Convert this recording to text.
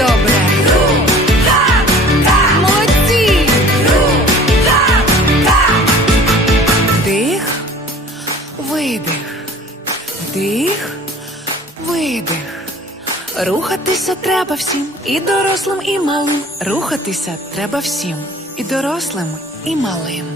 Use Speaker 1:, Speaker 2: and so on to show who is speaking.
Speaker 1: добре. Молодці. Вдих, видих, вдих, видих. Рухатися треба всім, і дорослим, і малим. Рухатися треба всім, і дорослим, і малим.